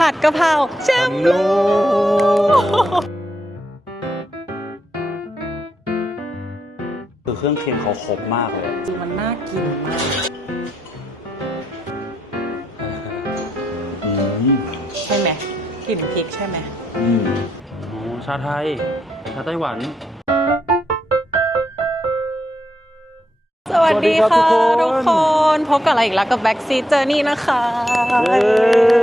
ผัดกะเพราแชมป์โลกคือเครื่องเคียงเขาครบมากเลยจริงมันน่ากินมากอืมใช่ไหมกลิ่นพริกใช่ไหมอืมโอ้ชาไทย ชาไต้หวัน สวัสดีสวัสดีครัค่ะบทุกคนทุกคน พบกับเราอีกแล้วกับ Back Seat Journey นะคะเย้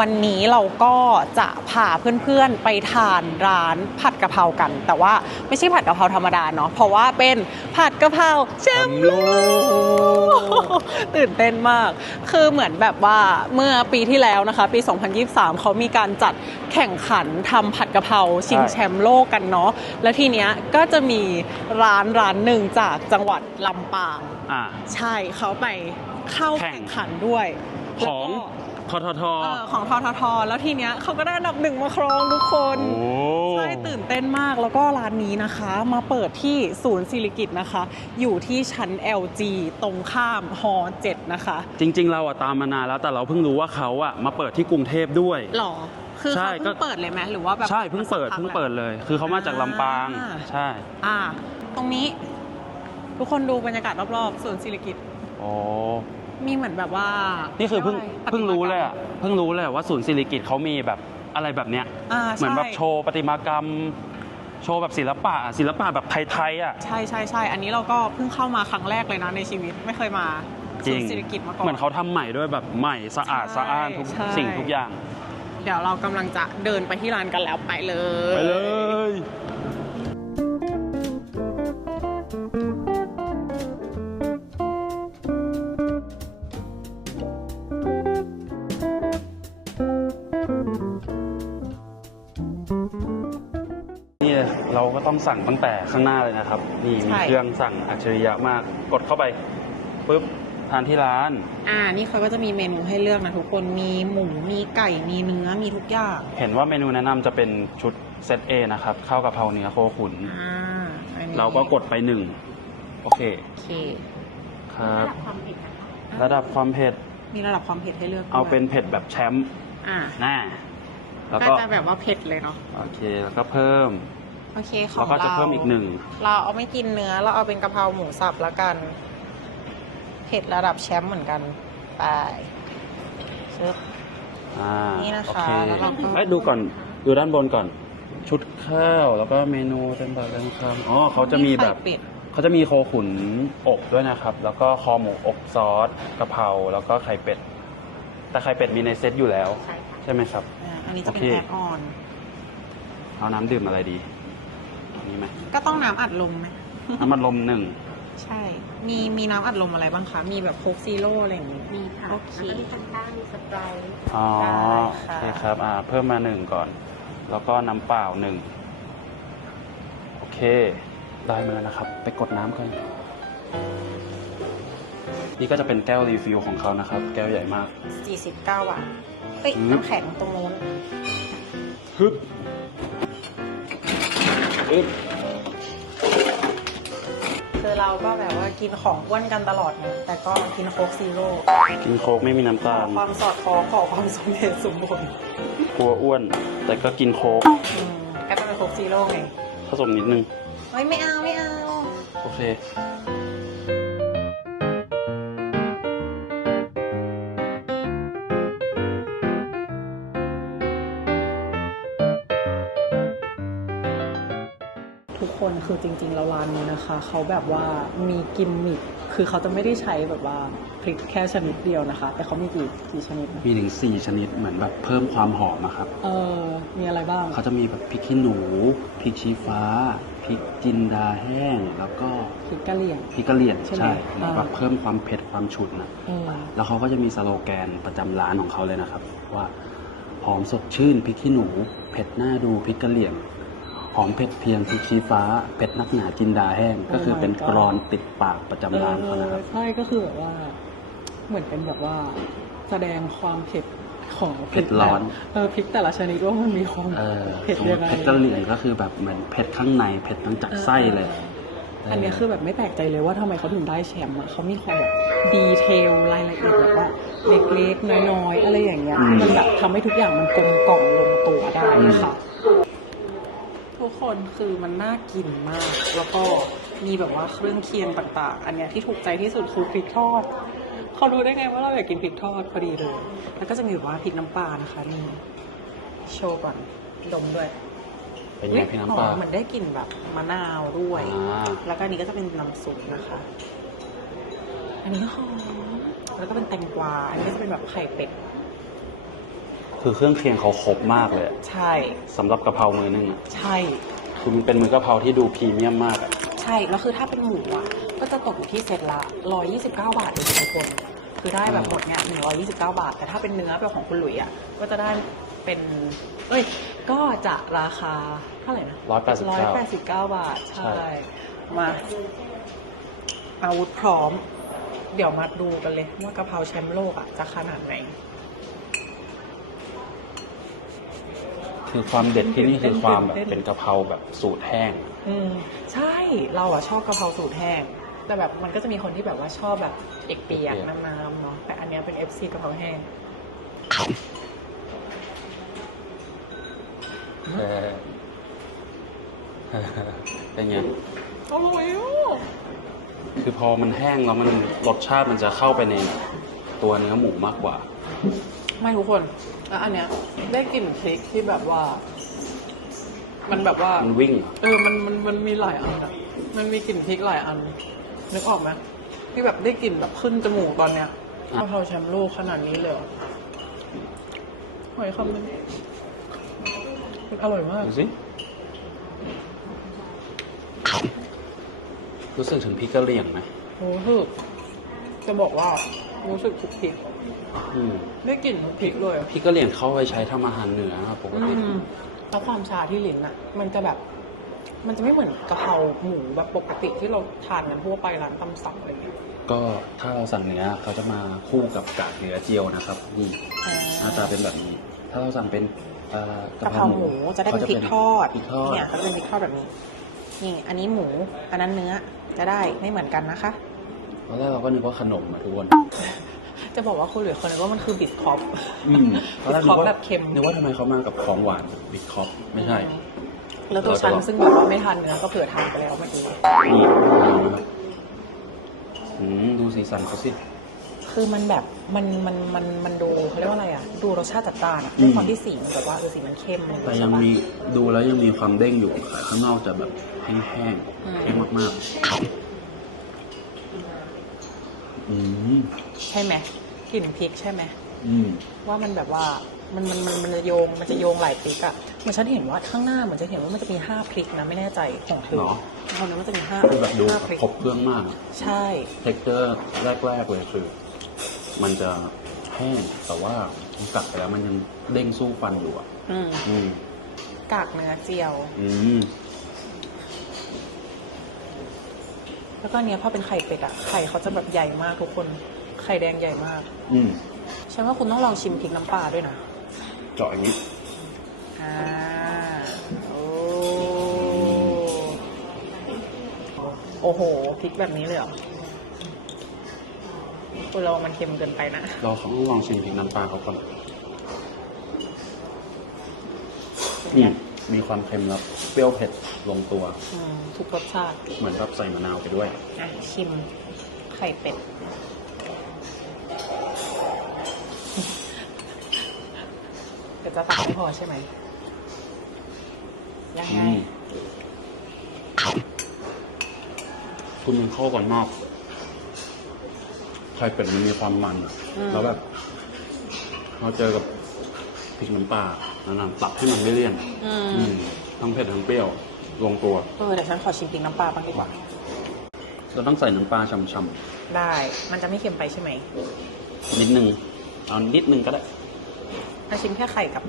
วันนี้เราก็จะพาเพื่อนๆไปทานร้านผัดกะเพรากัน แต่ว่าไม่ใช่ผัดกะเพราธรรมดาเนาะเพราะว่าเป็นผัดกะเพราแชมป์โลกตื่นเต้นมาก คือเหมือนแบบว่าเมื่อปีที่แล้วนะคะ ปี 2023 เขามีการจัดแข่งขันทำผัดกะเพราชิงใช่แชมป์โลกกันเนาะแล้วทีเนี้ยก็จะมีร้านร้านหนึ่งจากจังหวัดลำปางอ่าใช่เขาไปเข้าแข่งแข่งขันด้วยของแล้วก็ ททท เออของททท แล้วทีเนี้ยเขาก็ได้อันดับหนึ่งมาครองทุกคน โอ้ ใช่ตื่นเต้นมากแล้วก็ร้านนี้นะคะ มาเปิดที่ศูนย์ศิริกิตนะคะ อยู่ที่ชั้น LG ตรงข้ามฮอ7นะคะจริง ๆ เราอะตามมานานแล้วแต่เราเพิ่งรู้ว่าเขาอะมาเปิดที่กรุงเทพด้วย หรอ คือใช่เขาเพิ่งก็เปิดเลยไหมหรือว่าแบบใช่เพิ่งเปิดมาสักพักเพิ่งแล้วเปิดเลย คือเขามาจากลำปางอ่า ใช่อ่า ตรงนี้ ทุกคนดูบรรยากาศรอบๆศูนย์ศิริกิต โอ้ มีเหมือนแบบว่า นี่คือเพิ่งรียกว่าะไเพิ่งรู้เลยอะเพิ่งรู้เลยว่าศูนย์ศิริกิตเขามีแบบอะไรแบบเนี้ยอ่าเหมือนแบบใช่โชว์ประติมากรรม โชว์แบบศิลปะอะศิลปะแบบไทยๆอะใช่ใช่ใช่อันนี้เราก็เพิ่งเข้ามาครั้งแรกเลยนะในชีวิตไม่เคยมาจริงศูนย์ศิริกิตมาก่อนเหมือนเขาทำใหม่ด้วยแบบใหม่สะอาดใช่สะอ้านทุกใช่สิ่งทุกอย่าง เดี๋ยวเรากำลังจะเดินไปที่ร้านกันแล้วไปเลยไปเลย เราก็ต้องสั่งตั้งแต่ข้างหน้าเลยนะครับ นี่มีเครื่องสั่งอัจฉริยะมาก กดเข้าไปปุ๊บทานที่ร้าน อ่า นี่เขาก็จะมีเมนูให้เลือกนะทุกคน มีหมู มีไก่ มีเนื้อ มีทุกอย่าง เห็นว่าเมนูแนะนำจะเป็นชุดเซตเอนะครับข้าวกะเพราเนื้อโคขุน อ่าอันนี้เราก็กดไปหนึ่งโอเคโอเค ครับ ระดับความเผ็ดนะคะระดับความเผ็ดมีระดับความเผ็ดให้เลือกด้วยเอาเป็นเผ็ดแบบแชมป์อ่าแน่แล้วก็ก็จะแบบว่าเผ็ดเลยเนาะ โอเคแล้วก็เพิ่ม โอเคขอแล้วงก็จะเราเพิ่มอีกหนึ่งเราเอาไม่กินเนื้อ เราเอาเป็นกะเพราหมูสับละกัน เผ็ดระดับแชมป์เหมือนกัน ไปซึบ อ่านี่นะคะโอเคแล้วเราก็ เอ้ยดูก่อนดูด้านบนก่อน ชุดข้าวแล้วก็เมนูเต็มแบบเต็มคำอ๋อเขาจะมีแบบ ไข่เป็ดเขาจะมีโคขุนอกด้วยนะครับ แล้วก็คอหมูอกซอสกะเพราแล้วก็ไข่เป็ด แต่ไข่เป็ดมีในเซตอยู่แล้ว ใช่ค่ะใช่ไหมครับ อ่าอันนี้จะเป็นโอเค แอดออน เอาน้ำดื่มอะไรดี อันนี้ไหมก็ต้องน้ำอัดลมไหมน้ำมันลมหนึ่งใช่ มีมีน้ำอัดลมอะไรบ้างคะ มีแบบโคกซีโร่อะไรอย่างงี้ มีค่ะโอเค แล้วก็มีซันต้ามีสไปร์อ๋อได้โอค่ะ เคครับอ่าเพิ่มมาหนึ่งก่อน แล้วก็น้ำเปล่าหนึ่งโอเค ได้มาแล้วนะครับ ไปกดน้ำก่อน นี่ก็จะเป็นแก้วรีฟิลของเขานะครับ แก้วใหญ่มาก 49บาทเฮ้ยอืม น้ำแข็งตรงโน้นฮึบ ฮึบคือเราก็แบบว่ากินของอ้วนกันตลอดนะแต่ก็กินโคกซีโร่กินโค้กไม่มีน้ำขตาอลความสอดคล้องขอความสมเหตุสมผลกลัวอ้วน แต่ก็กินโค้กอืมก็ต้องเป็นโคกซีโร่ไงผสมนิดนึง เฮ้ยไม่เอาไม่เอา โอเค คนคือจริง ๆ แล้วร้านนี้นะคะ เขาแบบว่ามีกิมมิคคือเขาจะไม่ได้ใช้แบบว่าพริกแค่ชนิดเดียวนะคะ แต่เขามีกี่กี่ชนิดนะมีถึงสี่ชนิดเหมือนแบบเพิ่มความหอมนะครับ เออมีอะไรบ้าง เขาจะมีแบบพริกขี้หนูพริกชี้ฟ้าพริกจินดาแห้งแล้วก็พริกกะเหรี่ยงพริกกะเหรี่ยงใช่ไหมใช่อ่าแบบเพิ่มความเผ็ดความฉุนนะเออแล้วเขาก็จะมีสโลแกนประจำร้านของเขาเลยนะครับ ว่าหอมสดชื่นพริกขี้หนู เผ็ดหน้าดูพริกกะเหรี่ยง หอมเผ็ดเพียงพริกชี้ฟ้าเผ็ดนักหนาจินดาแห้ง ก็คือเป็นกรอนติดปากประจำร้านเขานะครับ ใช่ก็คือแบบว่า เหมือนเป็นแบบว่า แสดงความเผ็ดของพเผ็ริดกร้อนแต่เออพริกแต่ละชนิดว่ามันมีความเออเผ็ดสมมยังติไงเผ็ดกะเหรี่ยงก็คือแบบเหมือนเผ็ดข้างในเผ็ดตั้งจากไส้เลยออันเนี้ยคือแบบไม่แปลกใจเลยว่าทำไมเขาถึงได้แชมป์อะเขามีความแบบดีเทลรายละเอียดแบบว่าเล็กๆน้อยๆอะไรอย่างเงี้ยอืมมันแบบทำให้ทุกอย่างมันกลมกล่อมลงตัวได้ค่ะ ทุกคนคือมันน่ากินมาก แล้วก็มีแบบว่าเครื่องเคียงต่างๆ อันเนี้ยที่ถูกใจที่สุดคือพริกทอดเขารู้ได้ไงว่าเราอยากกินพริกทอดพอดีเลย แล้วก็จะมีแบบว่าพริกน้ำปลานะคะนี่โชว์ก่อนดมด้วยเป็นไงพี่น้ำปลาเหมือนได้กลิ่นแบบมะนาวด้วยอ่าแล้วก็อันนี้ก็จะเป็นน้ำซุปนะคะ อันนี้หอมแล้วก็เป็นแตงกวา อันนี้ก็จะเป็นแบบไข่เป็ด คือเครื่องเคียงเขาครบมากเลยอะใช่ สำหรับกะเพรามือหนึงอะใช่ คือมันเป็นมือกะเพราที่ดูพรีเมียมมากอะใช่ แล้วคือถ้าเป็นหมูอะ ก็จะตกอยู่ที่เซตละ 129 บาทเองทุกคน คือได้แบบหมดเนี่ย129 บาท แต่ถ้าเป็นเนื้อแบบของคุณหลุยอะ ก็จะได้เป็น เอ้ย ก็จะราคาเท่าไหร่นะร้อยแปดสิบเก้า189 บาท ใช่ ใช่ มา อาวุธพร้อม เดี๋ยวมาดูกันเลยว่ากะเพราแชมป์โลกอะจะขนาดไหน คือความเด็ดที่นี่คือความแบบเต้นๆเป็นกะเพราแบบสูตรแห้ง อืมใช่เราอะชอบกะเพราสูตรแห้ง แต่แบบมันก็จะมีคนที่แบบว่าชอบแบบเอกเปียกเปียกน้ำๆเนาะแต่อันเนี้ยเป็น FC กะเพราแห้งเออเป็นไงอร่อยอะคือพอมันแห้งแล้วมันรสชาติมันจะเข้าไปในตัวเนื้อหมูมากกว่า ไม่ทุกคนแล้วอันเนี้ย ได้กลิ่นพริกที่แบบว่า มันแบบว่า มันวิ่งอะเออ มัน มัน มันมีหลายอันอะมันมีกลิ่นพริกหลายอัน นึกออกไหมที่แบบได้กลิ่นแบบขึ้นจมูกตอนเนี้ยกะเพราแชมป์โลกขนาดนี้เลยเหรอหอยคำนึงมันอร่อยมาก ดูสิรู้สึกถึงพริกกะเหรี่ยงไหมรู้สึกจะบอกว่า รู้สึกทุกพริกอืมได้กลิ่นทุกพริกเลยอะพริกกะเหรี่ยงเข้าไปใช้ทำอาหารเหนือครับปกติอืมแล้วความชาที่ลิ้นอะมันจะแบบ มันจะไม่เหมือนกะเพราหมูแบบปกติที่เราทานกันทั่วไปร้านตำสั่งอะไรอย่างเงี้ยก็ถ้าเราสั่งเนื้อเขาจะมาคู่กับกากเนื้อเจียวนะครับนี่หน้าตาเป็นแบบนี้ ถ้าเราสั่งเป็นเอ่อกะเพราหมูจะได้เป็นพริกทอดพริกทอดเนี่ยเขาจะเป็นพริกทอดแบบนี้ นี่ อันนี้หมู อันนั้นเนื้อจะได้ไม่เหมือนกันนะคะ ตอนแรกเราก็นึกว่าขนมอะทุกคน จะบอกว่าคุณเหลือคนนึกว่ามันคือบิสคอปอืมตอนแรกบิสนึคอปกว่าแบบเค็มนึกว่าทำไมเขามากับของหวานบิ๊กคอปไม่ใช่ แล้วตัวฉันซึ่งแบบว่าไม่ทานเนื้อก็เผื่อทานไปแล้วเมื่อกี้นี่อืมดูสีสันเขาสิ คือมันแบบมันมันมันมันดูเขาเรียกว่าอะไรอะ ดูรสชาติจัดจ้านอะอืมด้วยความที่สีมันแบบว่าเออสีมันเข้มแต่ยังมีดูแล้วยังมีความเด้งอยู่ขายข้างนอกจะแบบแห้งๆแห้งมากๆ อืมใช่ไหมกลิ่นพริกใช่ไหมอืมว่ามันแบบว่ามันมันมันมันจะโยงมันจะโยงหลายพริกอะเหมือนฉันเห็นว่าข้างหน้าเหมือนจะเห็นว่ามันจะมีห้าพริกนะไม่แน่ใจของเธอหรอตอนนี้มันจะมีห้าคือแบบดูห้าพริกครบเครื่องมาก ใช่ เท็กเจอร์แรก ๆ เลยคือ มันจะแห้งแต่ว่ากัดไปแล้วมันยังเด้งสู้ฟันอยู่อะ อืมอืมกากเนื้อเจียว อืม แล้วก็อันเนี้ยพอเป็นไข่เป็ดอะไข่เขาจะแบบใหญ่มากทุกคนไข่แดงใหญ่มากอืมฉันว่าคุณต้องลองชิมพริกน้ำปลาด้วยนะเจาะอย่างนี้อ่าโอ้โอ้โหพริกแบบนี้เลยเหรอคุณระวังมันเค็มเกินไปนะเราต้องลองชิมพริกน้ำปลาเขาก่อนอืมมีความเค็มแล้วเปรี้ยวเผ็ด ลงตัวอืมทุกรสชาติเหมือนแบบใส่มะนาวไปด้วย อะชิมไข่เป็ด เดี๋ยวจะตักไม่พอใช่ไหม ยังไง อืมคุณมันเข้ากันมากไข่เป็ดมันมีความมันอะอืม แล้วแบบเราเจอกับพริกน้ำปลานั่นๆตัดให้มันไม่เลี่ยนอือืมมทั้งเผ็ดทั้งเปรี้ยว ลงตัว เออเดี๋ยวฉันขอชิมพริกน้ำปลาบ้างดีกว่า เราต้องใส่น้ำปลาช่ำได้ มันจะไม่เค็มไปใช่ไหมๆนิดนึงเอานิดนึงก็ได้ถ้าชิมแค่ไข่กับ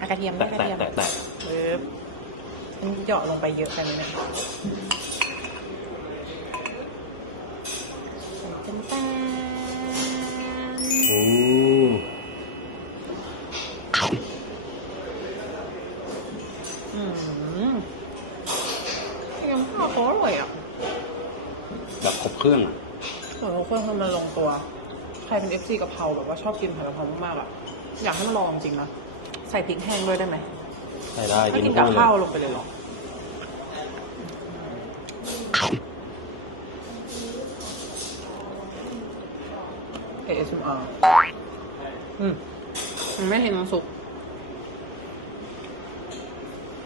อากระเทียมแตะกระแตะเทียมแตะแตะปึ๊บฉันเหยาะลงไปเยอะไปไหมเนี่ย เครื่องอะส่วนเครื่องทำมันลงตัว ใครเป็น FC กะเพราแบบว่าชอบกินผัดกะเพรามากๆอะ อยากให้มาลองจริงนะ ใส่พริกแห้งด้วยได้ไหมใช่ได้ถ้ากินกินคู่กับเลยข้าวลงไปเลยเหรอ ASMR อืมมันไม่เห็นน้ำซุป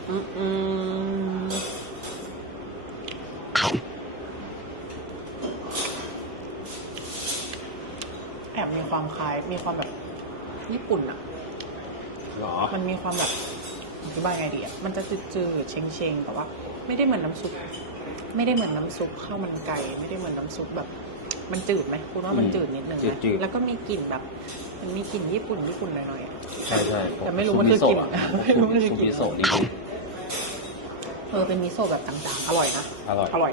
อืมอืมแอบมี ความคล้ายมีความแบบญี่ปุ่นอะหรอ มันมีความแบบอธิบายไงดีอะมันจะจืดๆเชงๆแต่ว่า ไม่ได้เหมือนน้ำซุป ไม่ได้เหมือนน้ำซุปข้าวมันไก่ ไม่ได้เหมือนน้ำซุปแบบ มันจืดไหมคุณว่ามันจืดนิดนึงจืนะดๆ แล้วก็มีกลิ่นแบบ มันมีกลิ่นญี่ปุ่นญี่ปุ่นหน่อยๆอะใช่ใช่แต่ไม่รู้มันคือกลิ่นไม่รู้มันคืซุอปกลิ่มินโซะดี เออเป็นมิโซะแบบต่างๆ อร่อยนะ อร่อย อร่อย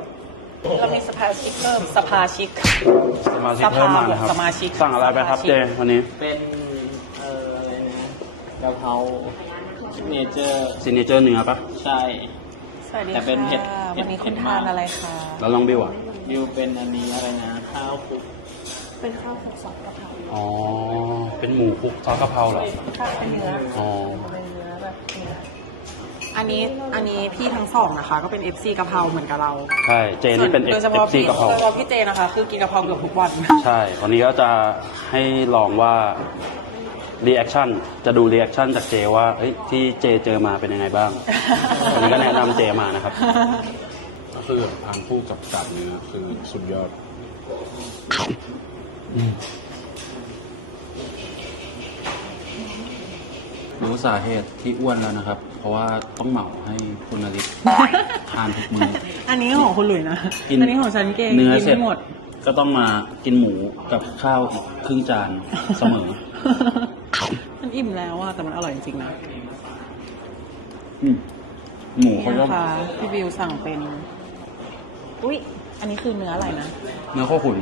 เรามีสภาชิกเพิ่มสภาชิกสมาชิกเพิ่มมานะครับสมาชิกสั่งอะไรไปครับสมาชิกเจวันนี้เป็นเอ่ออะไรนะกะเพราเนเจอร์ซิเนเจอร์เนื้อปะใช่ สวัสดีแต่เป็นเผ็ดค่ะเผ็ดวันนี้คุณเผ็ดทานมากอะไรคะแล้วลองบิวอะวิวเป็นอันนี้อะไรนะข้าวคลุกเป็นข้าวคลุกซอสกะเพราอ๋อเป็นหมูคลุกซอสกะเพราเหรอค่ะเป็นเนื้ออ๋อ เป็นเนื้อแบบเนื้อ อันนี้อันนี้พี่ทั้งสองนะคะ ก็เป็น FC กะเพราเหมือนกับเราใช่เจนี่เป็นโดยเฉพาะ FC พี่กะเพราโดยเฉพาะพี่เจนะคะ คือกินกะเพราเกือบทุกวันใช่วันนี้ก็จะให้ลองว่ารีแอคชั่นจะดูรีแอคชั่นจากเจว่าเฮ้ยที่เจเจอมาเป็นยังไงบ้างวันนี้ก็แนะนำเจมานะครับ ก็คือทานคู่กับกากเนื้อคือสุดยอด รู้สาเหตุที่อ้วนแล้วนะครับ เพราะว่าต้องเหมาให้คุณนริศ ทานทุกมื้อ อันนี้ของคุณหลุยนะ กินอันนี้ของฉันเกงเนื้อกินเสร็จ ไม่หมด ก็ต้องมากินหมูกับข้าวอีกครึ่งจานเสมอ มันอิ่มแล้วอะแต่มันอร่อยจริงๆนะอืมหมูนี่เขาก็นะคะพี่บิวสั่งเป็น อุ้ยอันนี้คือเนื้ออะไรนะเนื้อโคขุน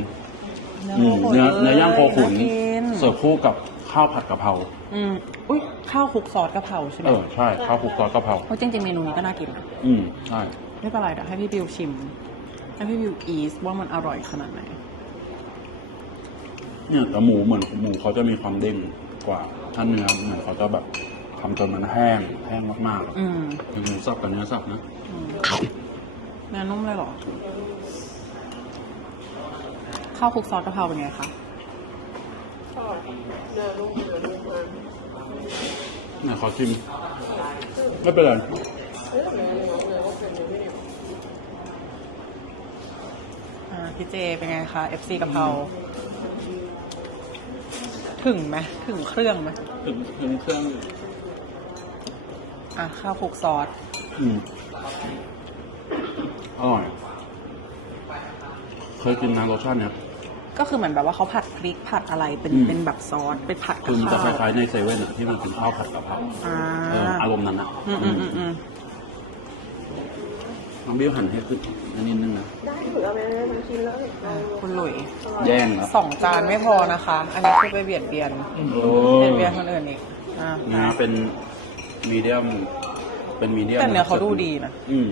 เนื้ออืมโคขุนเนื้อเนื้อย่างโคขุนากินเสิร์ฟคู่กับ ข้าวผัดกะเพราอืมอุ้ยข้าวคลุกซอสกะเพราใช่ไหมเออใช่ข้าวคลุกซอสกะเพราเพราะจริงๆเมนูนี้ก็น่ากินนะอืมใช่ไม่เป็นไรเดี๋ยวให้พี่บิวชิมให้พี่บิวอีสว่ามันอร่อยขนาดไหนเนี่ยแต่หมูเหมือนหมูเขาจะมีความเด้งกว่าถ้าเนื้อเหมือนเขาจะแบบทำจนมันแห้งแห้งมากๆอะอืมเป็นหมูสับกับเนื้อสับนะอืมเนื้อนุ่มเลยเหรอข้าวคลุกซอสกะเพราเป็นไงคะ เนี่ยขอชิม ไม่เป็นไรอ่าพี่เจเป็นไงคะ FC กะเพราถึงไหมถึงเครื่องไหมถึงถึงเครื่องอะข้าวคลุกซอสอืมอร่อย เคยกินนะรสชาติเนี้ย ก็คือเหมือนแบบว่าเขาผัดพริกผัดอะไรเป็นอืม เป็นแบบซอสเป็นผัดคือมันจะกับคข้าวล้ายๆในเซเว่นอะที่มันเป็นข้าวผัดกะเพราอ่าเอออารมณ์นั้นอะอืมอืมอืมอืมน้องบิ้วหันให้ขึ้นนิดนึงนะอะคุณหลุยแย่งแล้วสองจานไม่พอนะคะ อันนี้คือไปเบียดเบียนโอ้เบียดเบียนคนอื่นอีกอะเนื้อเป็นมีเดียม เป็นมีเดียมแต่เนื้อเขาดูดีนะ อืม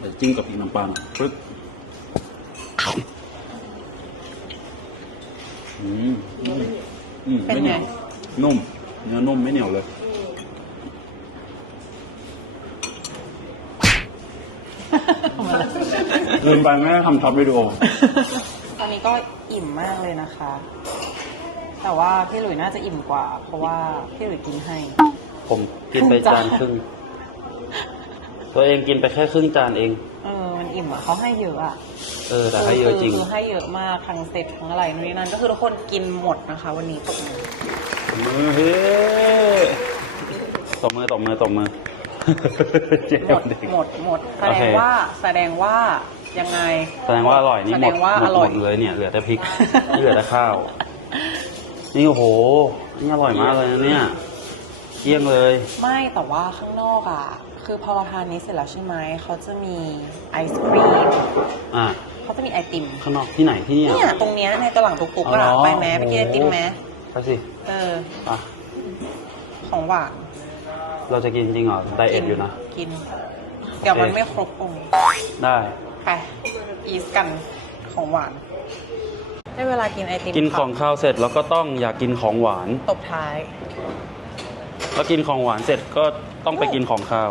เดี๋ยวจิ้มกับพริกน้ำปลาหน่อยปึ๊บ อืมอืมอืมเป็นไม่เหไงนียวนุ่ม เนื้อนุ่มไม่เหนียวเลย ลืมไปไม่ได้ทำช็อตวิดีโอ ตอนนี้ก็อิ่มมากเลยนะคะ แต่ว่าพี่หลุยน่าจะอิ่มกว่า เพราะว่าพี่หลุยกินให้ ผมกินไปจานครึ่ง ตัวเองกินไปแค่ครึ่งจานเอง เออ มันอิ่มอะเขาให้เยอะอะ เออแต่ให้เยอะจริง คือให้เยอะมากทั้งเซตทั้งอะไรนู่นนี่นั่นก็คือทุกคนกินหมดนะคะ วันนี้ตบมือมือเฮ้ตบมือตบมือตบมือเจ็บหมดเด็ก หมดหมดแสโอดเคงว่าแสดงว่ายังไง แสดงว่าอร่อยนี่หมดแสดงว่าหมอดร่หอยมดเลยเนี่ยเหลือแต่พริก นี่เหลือแต่ข้าว นี่โอ้โหนี่อร่อยมากเลยนะเนี่ยเกลี้ยงเลย ไม่แต่ว่าข้างนอกอะ คือพอเราทานนี้เสร็จแล้วใช่ไหม เขาจะมีไอศครีม อะ เขาจะมีไอติมข้างนอกที่ไหนที่เนี่ย เนี่ยตรงเนี้ยในตัวหลังตุกๆอ๋อะอไปแม้ไปกินไอติมแม้ไปสิเออ อะของหวานเราจะกินจริงเหรอไดเอทอยู่นะ กินเดี๋ยวมันโอเคไม่ครบองค์ได้ ไปอีสกันของหวาน ได้เวลากินไอติมกินของข้าวเสร็จแล้วก็ต้องอยากกินของหวาน ตบท้าย แล้วกินของหวานเสร็จก็ต้องไปกินของข้าว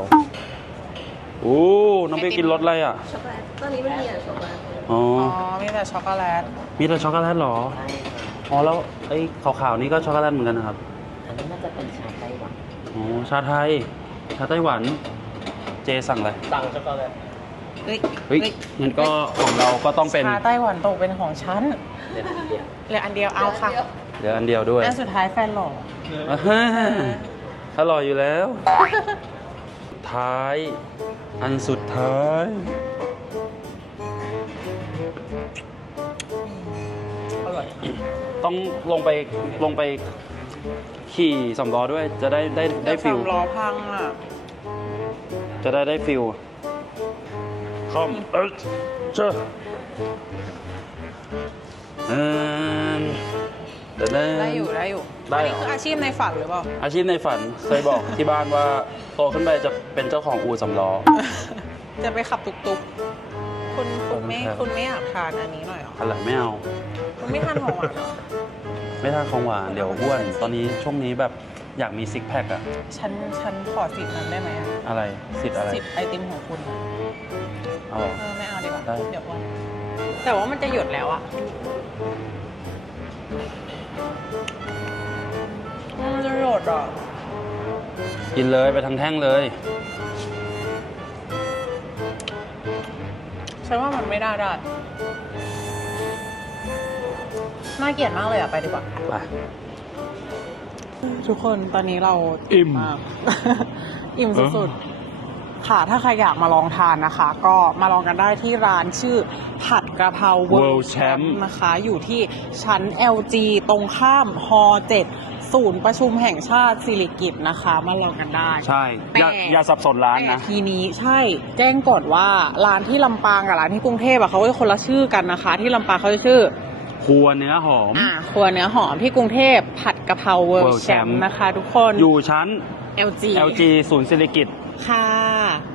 โอ้ น้องเบลกินรสอะไรอะ ช็อกโกแลตตอนนี้มันมีแต่ช็อกโกแลต อ๋ออ๋อมีแต่ช็อกโกแลตมีแต่ช็อกโกแลตเหรออ๋อแล้วไอ้ขาวๆนี่ก็ช็อกโกแลตเหมือนกันนะครับ อันนี้น่าจะเป็นชาไต้หวันอ๋อชาไทย ชาไต้หวัน เจสั่งอะไรสั่งช็อกโกแลตเฮ้ยเฮ้ยงั้นก็ของเราก็ต้องเป็น ชาไต้หวันตกเป็นของฉันเด็ดเดียวเหลืออันเดียวเอาค่ะเดี๋ยวอันเดียวด้วยอันสุดท้ายแฟนหล่ออ่าฮะอร่อยอยู่แล้ว ท้าย อันสุดท้าย ต้องลงไปลงไปขี่สำล้อด้วยจะได้ได้ได้ฟิลสามล้อพังอะ จะได้ได้ฟิลคอมเออเจอเออเดี๋ยวนะได้อยู่ได้อยู่ได้เหรออันนี้คืออาชีพในฝันหรือเปล่า อาชีพในฝันเคยบอกที่บ้านว่าโตขึ้นไปจะเป็นเจ้าของอู่สำล้อ จะไปขับตุกๆคุณคุณไม่ครับคุณไม่อยากทานอันนี้หน่อยเหรออะไรไม่เอาคุณ ไม่ทานของหวานเหรอไม่ทานของหวานเดี๋ยวอ้วน ตอนนี้ช่วงนี้แบบอยากมีซิกแพคอะฉันฉันขอสิทธิ์นั้นได้ไหมอะอะไรสิทธิ์อะไรสิทธิ์ไอติมของคุณอะเอาเหรอ เออไม่เอาดีกว่าได้ เดี๋ยวอ้วนแต่ว่ามันจะหยดแล้วอะมันจะหยดอะกินเลยไปทั้งแท่งเลย ฉันว่ามันไม่ได้ได้ น่าเกลียดมากเลยอะไปดีกว่า ไป ทุกคนตอนนี้เราอิ่มมาก อิ่มสุดๆ ค่ะถ้าใครอยากมาลองทานนะคะ ก็มาลองกันได้ที่ร้านชื่อผัดกระเพรา World World Champ Champ นะคะ อยู่ที่ชั้น LG ตรงข้ามฮ7ศูนย์ประชุมแห่งชาติสิริกิต์นะคะ มาลองกันได้ ใช่ อย่าแต่ อย่าสับสนร้านแต่นะทีนี้ใช่แจ้งก่อนว่าร้านที่ลำปางกับร้านที่กรุงเทพอะเขาจะคนละชื่อกันนะคะ ที่ลำปางเขาจะชื่อ ครัวเนื้อหอม อ่าครัวเนื้อหอมที่กรุงเทพผัดกะเพรา World World Champ Champ นะคะทุกคน อยู่ชั้น LG LG ศูนย์ศิริกิตค่ะ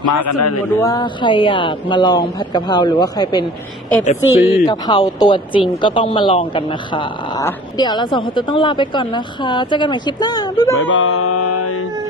มากันได้เลยถ้สมมติว่าใครอยากมาลองผัดกะเพราหรือว่าใครเป็น FC FC กะเพราตัวจริงก็ต้องมาลองกันนะคะ เดี๋ยวเราสองคนจะต้องลาไปก่อนนะคะ เจอกันใหม่คลิปหน้า บ๊ายบาย บ๊ายบาย